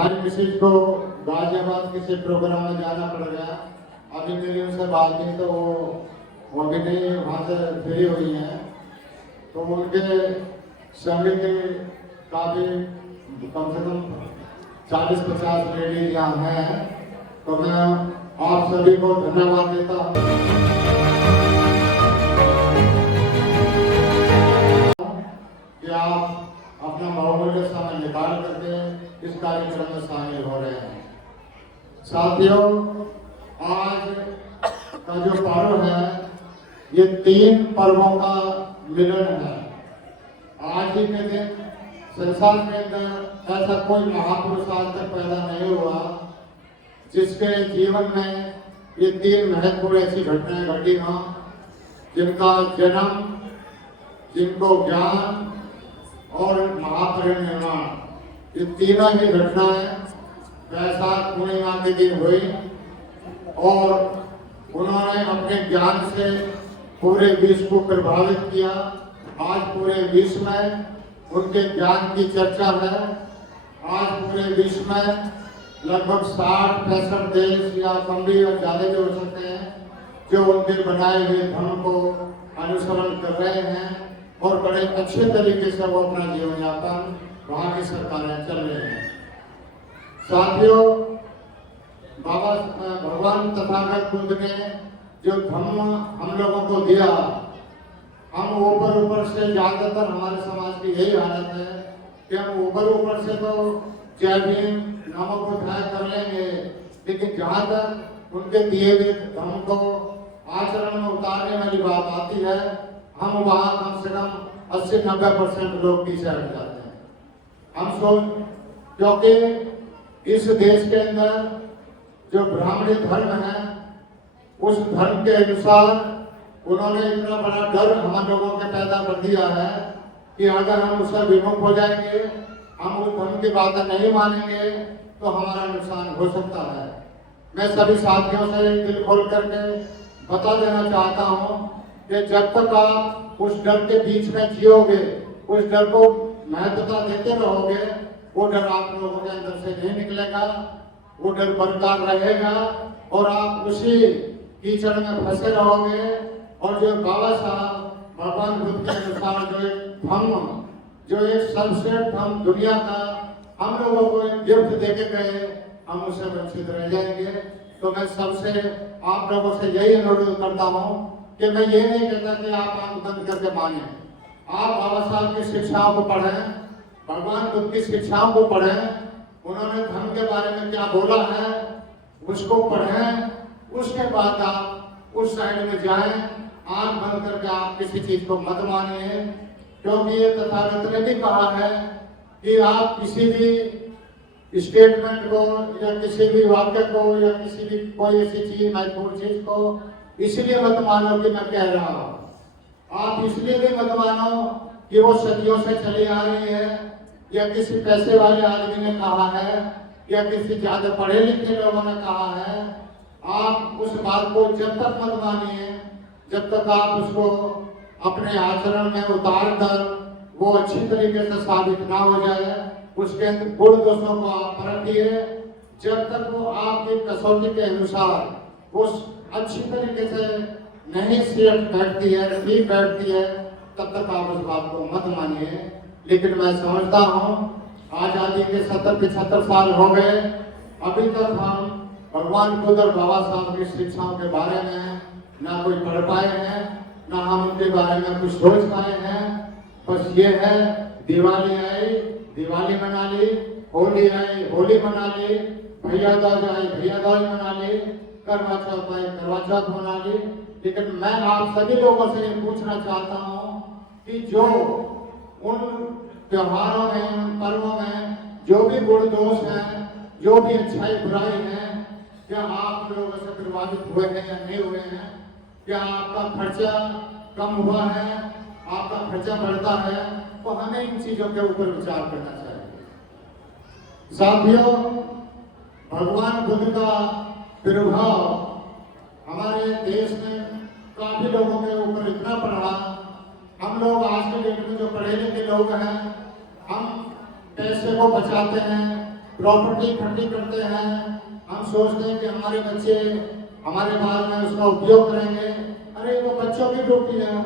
आज मिसेज को गाजियाबाद किसी प्रोग्राम में जाना पड़ गया। अभी मेरी उनसे बात नहीं तो वो अभी नहीं वहाँ से फ्री हुई हैं, तो उनके संग के काफ़ी कम से कम 40-50 लेडीज यहाँ हैं। तो मैं आप सभी को धन्यवाद देता हूँ कि आप अपना बहुमूल्य समय निकाल करके इस कार्यक्रम में शामिल हो रहे हैं। साथियों, आज का जो पर्व है ये 3 पर्वों का मिलन है। आज ही के दिन संसार के अंदर ऐसा कोई महापुरुष आज तक पैदा नहीं हुआ जिसके जीवन में ये 3 महत्वपूर्ण ऐसी घटनाएं घटी हों, जिनका जन्म, जिनको ज्ञान और महापरिनिर्वाण, ये तीनों ही घटनाएं वैशाख पूर्णिमा के दिन हुई और उन्होंने अपने ज्ञान से पूरे विश्व को प्रभावित किया। आज पूरे विश्व में उनके ज्ञान की चर्चा है। आज पूरे विश्व में लगभग 60-65 देश या कम भी और ज़्यादा भी हो सकते हैं जो उनके बनाए हुए धर्म को अनुसरण कर रहे हैं और बड़े अच्छे तरीके से वो अपना जीवन यापन वहाँ की सरकारें चल रही हैं। साथियों, बाबा भगवान तथागत बुद्ध ने जो धर्म हम लोगों को दिया, हम ऊपर से ज़्यादातर हमारे समाज की यही हालत है कि हम ऊपर से तो जय भीम नमक उठाए कर लेंगे, लेकिन जहाँ तक उनके दिए हुए धर्म को आचरण में उतारने वाली बात आती है, हम वहाँ कम से कम 80-90% लोग पीछे हट जाते हैं। हम सोच, क्योंकि इस देश के अंदर जो ब्राह्मणी धर्म है, उस धर्म के अनुसार उन्होंने इतना बड़ा डर हम लोगों के पैदा कर दिया है कि अगर हम उससे विमुख हो जाएंगे, हम उस धर्म की बातें नहीं मानेंगे, तो हमारा नुकसान हो सकता है। मैं सभी साथियों से दिल खोल करके बता देना चाहता हूँ कि जब तक आप उस डर के बीच में जियोगे, उस डर को महत्वता देते रहोगे, वो डर आप लोगों के अंदर से नहीं निकलेगा, वो डर बरकरार रहेगा और आप उसी कीचड़ में फंसे रहोगे। और जो बाबा साहब भगवान बुद्ध के अनुसार जो एक धर्म, जो एक सर्वश्रेष्ठ धर्म दुनिया का हम लोगों को एक गिफ्ट देके गए, हम उससे वंचित रह जाएंगे। तो मैं सबसे आप लोगों से यही अनुरोध करता हूँ कि मैं ये नहीं कहता कि आप आंख बंद करके माने, आप बाबा साहब की शिक्षाओं को पढ़ें, भगवान बुद्ध की शिक्षाओं को पढ़ें, उन्होंने धर्म के बारे में क्या बोला है उसको पढ़ें, उसके बाद आप उस साइड में जाएं। आंख बंद करके आप किसी चीज को मत मानिए, क्योंकि ये तथागत ने भी कहा है कि आप किसी भी स्टेटमेंट को या किसी भी वाक्य को या किसी भी कोई ऐसी चीज, महत्वपूर्ण चीज को इसलिए मत मानो कि मैं कह रहा हूँ। आप इसलिए भी मत मानो कि वो सदियों से चली आ रही है या किसी पैसे वाले आदमी ने कहा है या किसी ज्यादा पढ़े लिखे लोगों ने कहा है। आप उस बात को जब तक मत मानिए जब तक आप उसको अपने आचरण में उतार कर वो अच्छी तरीके से साबित ना हो जाए, उसके अंदर गुण दोषों को आप परखिए। जब तक वो आपकी कसौटी के अनुसार उस अच्छी तरीके से नहीं सेट बैठती है, ठीक बैठती है, तब तक आप उस बात को मत मानिए। लेकिन मैं समझता हूँ आजादी के 70-75 साल हो गए, अभी तक हम भगवान बुद्ध और बाबा साहब की शिक्षाओं के बारे में ना कोई पढ़ पाए हैं, ना हम उनके बारे में कुछ सोच पाए हैं। बस ये है, दिवाली आई, दिवाली मना ली, होली आई, होली मना ली, भैया दूज आई, भैया दूज मना ली, करवा चौथ आई, करवा चौथ मना ली। लेकिन मैं आप सभी लोगों से ये पूछना चाहता हूँ कि जो उन त्योहारों में, उन पर्वों में जो भी गुण दोष हैं, जो भी अच्छाई बुराई है, क्या आप लोगों से प्रभावित हुए हैं या नहीं हुए हैं? क्या आपका खर्चा कम हुआ है, आपका खर्चा बढ़ता है? तो हमें इन चीजों के ऊपर विचार करना चाहिए। साथियों, भगवान बुद्ध का प्रभाव हमारे देश में काफी लोगों के ऊपर इतना पड़ा। हम लोग आज के डेट में जो पढ़े लिखे लोग हैं, हम पैसे को बचाते हैं, प्रॉपर्टी इकट्ठी करते हैं, हम सोचते हैं कि हमारे बच्चे हमारे बाद में उसका उपयोग करेंगे। अरे वो बच्चों की ड्यूटी है,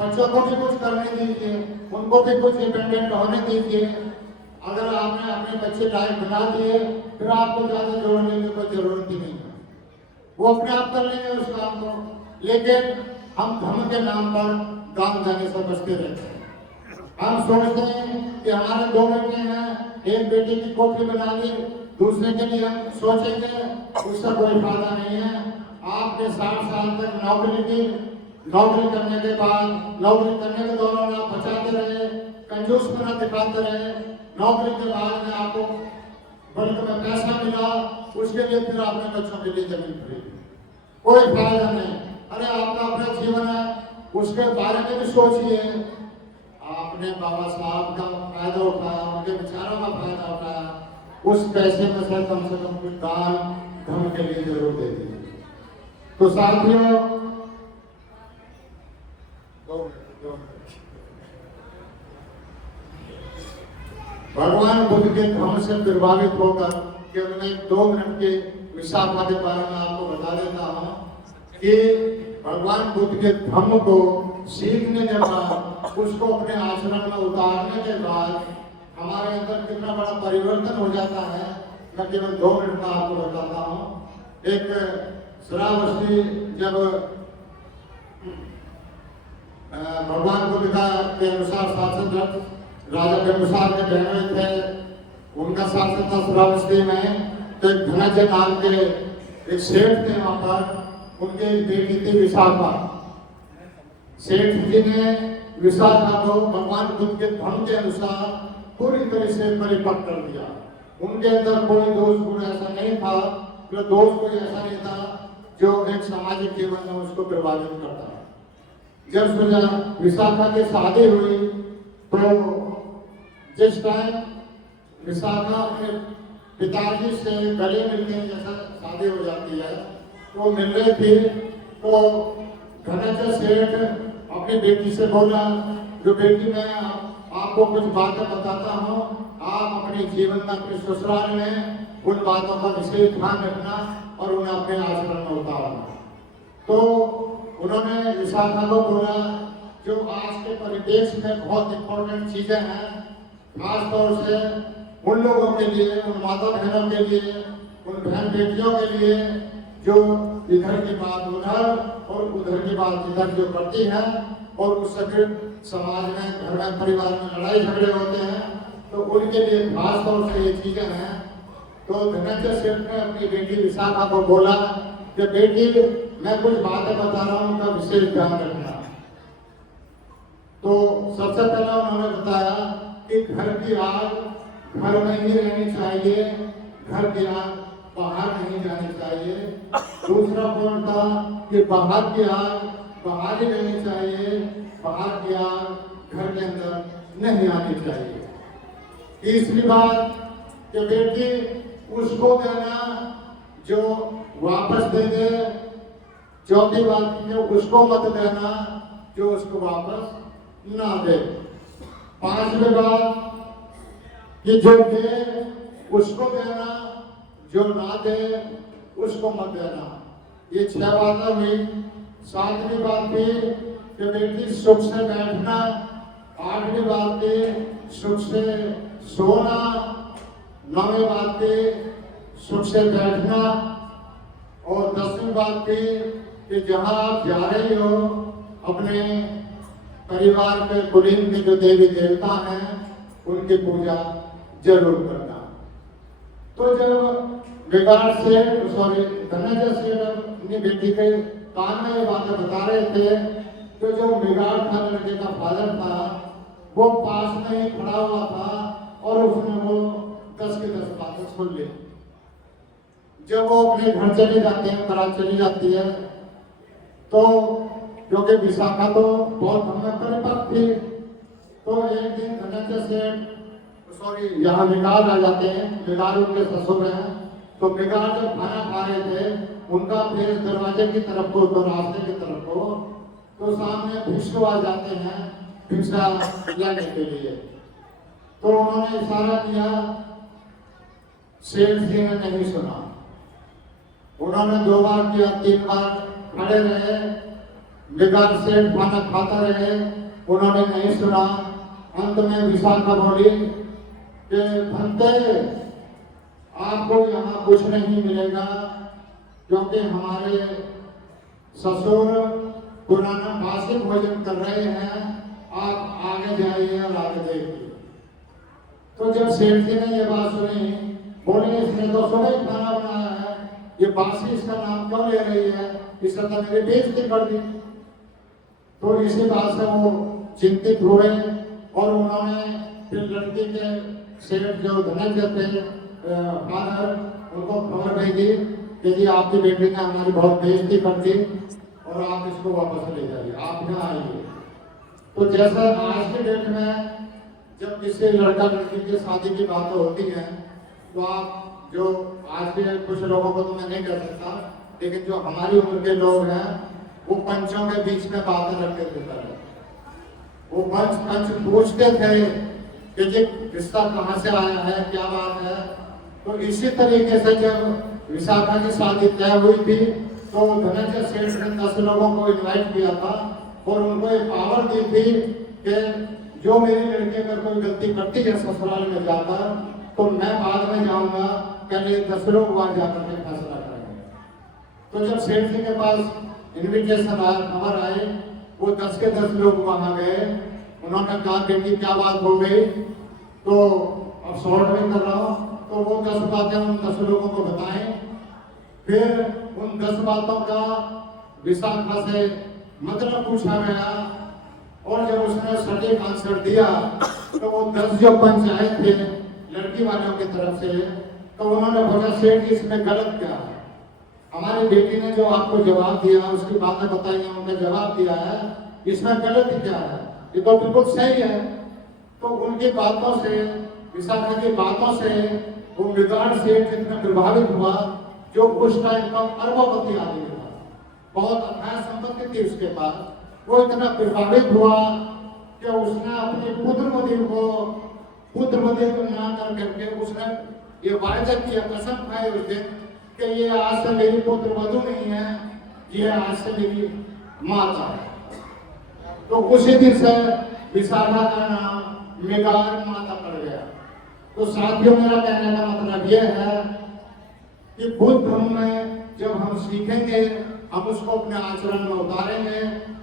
बच्चों को भी कुछ करने दीजिए, उनको भी कुछ इंडिपेंडेंट होने दीजिए। अगर आपने अपने बच्चे लायक बना दिए फिर आपको ज्यादा जोड़ने की कोई जरूरत ही नहीं है, वो अपने आप कर लेंगे उस काम को। लेकिन हम धर्म के नाम पर काम जाने से बचते रहते हैं। हम सोचते हैं कि हमारे दो बेटे हैं, एक बेटे की कोठी बना ली, दूसरे के लिए हम सोचेंगे, उसका कोई फायदा नहीं है। आपने 60 साल तक नौकरी की, नौकरी करने के बाद नौकरी करने के दौरान आप बचाते रहे, कंजूसपना दिखाते रहे, नौकरी के बाद में आपको बल्कि में पैसा मिला, उसके लिए फिर आपने बच्चों के लिए जमीन खरीदी, कोई फायदा नहीं। अरे आपका अपना जीवन है, उसके बारे में भी सोचिए। आपने बाबा साहब का फायदा उठाया, उनके विचारों का फायदा उठाया, उस पैसे में से कम कुछ दान धर्म के लिए जरूर दे दीजिए। तो साथियों, भगवान बुद्ध के धर्म से प्रभावित होकर केवल मैं 2 मिनट के विशाखा के बारे में आपको बता देता हूँ कि भगवान बुद्ध के धर्म को सीखने के बाद, उसको अपने आचरण में उतारने के बाद हमारे अंदर कितना बड़ा परिवर्तन हो जाता है, मैं केवल 2 मिनट में आपको बताता हूँ। एक श्रावस्ती जब भगवान बुद्ध का के अनुसार शासन राजा के अनुसार के बहनों थे, उनका शासन था श्रावस्ती में। तो एक धनंजय नाम के एक सेठ थे वहां पर, उनकी एक बेटी थी विशाखा। सेठ जी ने विशाखा को भगवान बुद्ध के धर्म के अनुसार पूरी तरह से परिपक्व कर दिया। उनके अंदर कोई दोष गुण ऐसा नहीं था, जो दोष कोई ऐसा नहीं था जो एक सामाजिक जीवन में उसको प्रभावित करता। जब विशाखा की शादी हुई तो जिस टाइम विशाखा अपने पिताजी से गले मिलने जैसा शादी हो जाती है, तो मिल रही थी, तो धनंजय सेठ अपनी बेटी से बोला, जो बेटी मैं आपको कुछ बातें बताता हूँ, आप अपने जीवन में अपने ससुराल में उन बातों का विशेष ध्यान रखना और उन्हें अपने आचरण में उतारना। तो उन्होंने विशाखा को बोला, जो आज के परिवेश में बहुत इंपॉर्टेंट चीजें हैं, खास तौर से उन लोगों के लिए, उन माता बहनों के लिए, उन बहन बेटियों के लिए जो इधर की बात उधर और उधर की बात इधर जो करती है, और उससे फिर समाज में, घर में, परिवार में लड़ाई झगड़े होते हैं, तो उनके लिए खास तौर से ये चीजें हैं। तो धनंजय सेठ ने अपनी बेटी विशाखा को बोला कि बेटी मैं कुछ बातें बता रहा हूँ, उनका विशेष ध्यान रखना। तो सबसे पहला उन्होंने बताया कि घर की आग घर में ही रहनी चाहिए, घर की आग बाहर नहीं जानी चाहिए। दूसरा पॉइंट था कि बाहर की आग बाहर ही रहनी चाहिए, बाहर की आग घर के अंदर नहीं आनी चाहिए। तीसरी बात कि बेटी उसको देना जो वापस दे दे। चौथी बात कि उसको मत देना जो उसको वापस ना दे। पांचवी बात कि जो दे उसको देना, जो ना दे उसको मत देना। ये 6 बातें हुई। 7वीं बात थी कि बेटी सुख से बैठना। 8वीं बात थी सुख से सोना। 9वीं बात थी सुख से बैठना। और 10वीं बात थी कि जहां आप जा रही हो अपने परिवार के कुलीन के जो देवी देवता हैं उनकी पूजा जरूर करना। तो जब धनंजय सेठ अपनी बेटी के कान में ये बातें बता रहे थे, तो जो बिगाड़ था लड़के का फादर था, वो पास में ही खड़ा हुआ था और उसने वो 10 की 10 बातें सुन ली। जब वो अपने घर चले जाते हैं, बारात चली जाती है, तो क्योंकि विशाखा तो बहुत हमें परिपक्व थी, तो एक दिन धनंजय सेठ यहाँ बिगाड़ आ जाते हैं। बिगाड़ उनके ससुर हैं। तो बिगाड़ जब खाना खा रहे थे, उनका फेस दरवाजे की तरफ को, तो रास्ते की तरफ को, तो सामने भिक्षु आ जाते हैं भिक्षा लेने के लिए। तो उन्होंने इशारा किया सेठ जी ने नहीं सुना। उन्होंने 2 बार किया, 3 बार खड़े रहे, बेकार सेठ खाना खाता रहे, उन्होंने नहीं सुना। अंत में विशाखा बोली कि भंते, आपको यहाँ कुछ नहीं मिलेगा, क्योंकि हमारे ससुर पुराना बासी भोजन कर रहे हैं, आप आगे जाइए और आगे देखिए। तो जब सेठ जी ने ये बात सुनी, बोले इसने तो सुबह ही खाना बनाया है, ये बासी इसका नाम क्यों ले रही है, इसने तो मेरी बेइज्जती कर दी। तो इसी बात से वो चिंतित हुए और उन्होंने फिर लड़की के सेठ जो धनंजय थे फादर, उनको खबर भेजी कि जी आपकी बेटी ने हमारी बहुत बेइज्जती कर दी और आप इसको वापस ले जाइए, आप यहाँ आइए। तो जैसा आज के डेट में जब किसी लड़का लड़की की शादी की बातें होती हैं, तो आप जो आज के कुछ लोगों को तो मैं नहीं कह सकता, लेकिन जो हमारी उम्र के लोग हैं वो पंचों के बीच में बातें रखते थे। वो पंच पूछते थे कि जी रिश्ता कहाँ से आया है, क्या बात है। तो इसी तरीके से जब विशाखा की शादी तय हुई थी, तो धनंजय सेठ ने 10 लोगों को इनवाइट किया था और उनको ये पावर दी थी कि जो मेरी लड़की अगर कोई गलती करती है ससुराल में जाकर, तो मैं बाद में जाऊंगा, पहले 10 लोग वहां जाकर के फैसला करेंगे। तो जब सेठ जी के पास इन्विटेशन आया, खबर आई, वो 10 के 10 लोग वहां गए। उन्होंने कहा बेटी क्या बात हो गई, तो अब शॉर्ट में कर रहा हूँ। तो वो 10 बातें उन 10 लोगों को बताएं। फिर उन 10 बातों का विशाखा से मतलब पूछा गया और जब उसने सटीक आंसर दिया, तो वो 10 जो पंच आए थे लड़की वालों की तरफ से, तो उन्होंने बोला सेठ जी इसमें गलत क्या है, हमारी बेटी ने जो आपको जवाब दिया, उसकी बातें बताई, उन्होंने जवाब दिया है, इसमें गलत क्या है, ये तो बिल्कुल सही है। तो उनकी बातों से, विशाखा की बातों से वो बिगाड़ सेठ इतना प्रभावित हुआ, जो उस टाइम का अरबपति आदमी था, बहुत अथाह संपत्ति थी उसके पास। वो इतना प्रभावित हुआ कि उसने अपनी पुत्रवती को ना कर करके उसने ये वायदा किया, कसम खाई उस दिन कि ये आज से मेरी पुत्रवधू नहीं है, ये आज से मेरी माता है। तो उसी दिन से विशाखा का नाम मेगार माता पड़ गया। तो साथियों, मेरा कहने का मतलब यह है कि बुद्ध धर्म में जब हम सीखेंगे, हम उसको अपने आचरण में उतारेंगे,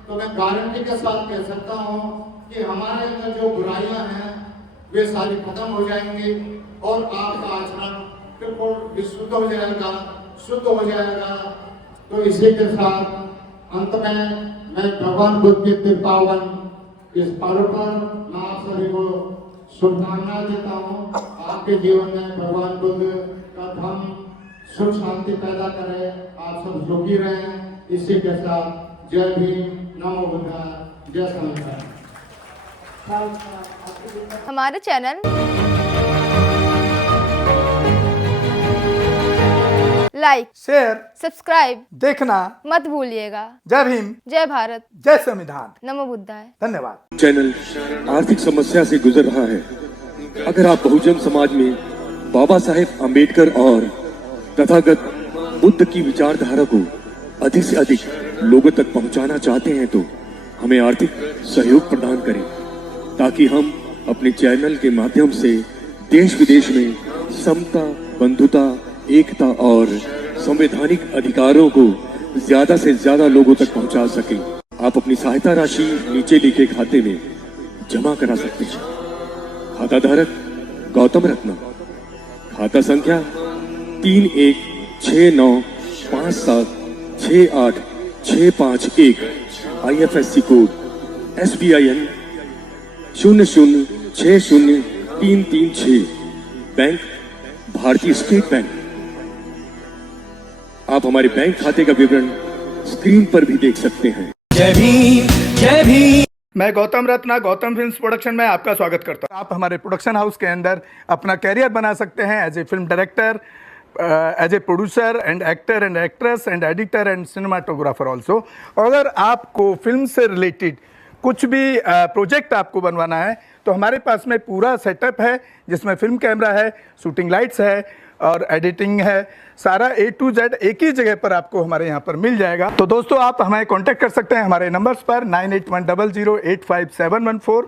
तो मैं गारंटी के साथ कह सकता हूँ कि हमारे अंदर जो बुराइयां हैं वे सारी खत्म हो जाएंगी और आपका आचरण बिल्कुल विशुद्ध हो जाएगा, शुद्ध हो जाएगा। तो इसी के साथ अंत में मैं भगवान बुद्ध की कृपावन इस पर्व पर मैं आप सभी को शुभकामनाएं देता हूँ। आपके जीवन में भगवान बुद्ध का धम्म सुख शांति पैदा करे, आप सब सुखी रहें। इसी के साथ जय भीम, नमो बुद्धाय, जय संविधान। हमारे चैनल लाइक, शेयर, सब्सक्राइब देखना मत भूलिएगा। जय भीम, जय भारत, जय संविधान, नमो बुद्धाय। धन्यवाद। चैनल आर्थिक समस्या से गुजर रहा है। अगर आप बहुजन समाज में बाबा साहेब आम्बेडकर और तथागत बुद्ध की विचारधारा को अधिक से अधिक लोगों तक पहुंचाना चाहते हैं, तो हमें आर्थिक सहयोग प्रदान करें, ताकि हम अपने चैनल के माध्यम से देश विदेश में समता, बंधुता, एकता और संवैधानिक अधिकारों को ज्यादा से ज्यादा लोगों तक पहुंचा सकें। आप अपनी सहायता राशि नीचे लिखे खाते में जमा करा सकते हैं। खाता धारक गौतम रत्ना, खाता संख्या 3169576865 IFSC कोड SBIN 0060336, बैंक भारतीय स्टेट बैंक। आप हमारे बैंक खाते का विवरण स्क्रीन पर भी देख सकते हैं। जय भीम, जय भीम। मैं गौतम रत्ना, गौतम फिल्म्स प्रोडक्शन में आपका स्वागत करता हूं। आप हमारे प्रोडक्शन हाउस के अंदर अपना कैरियर बना सकते हैं as a film director, as a producer and actor and actress and editor and cinematographer also. अगर आपको फिल्म से रिलेटेड कुछ भी प्रोजेक्ट आपको बनवाना है, तो हमारे पास में पूरा सेटअप है, जिसमें फिल्म कैमरा है, शूटिंग लाइट्स है, और एडिटिंग है, सारा A to Z एक ही जगह पर आपको हमारे यहाँ पर मिल जाएगा। तो दोस्तों आप हमें कांटेक्ट कर सकते हैं हमारे नंबर्स पर 9810085714।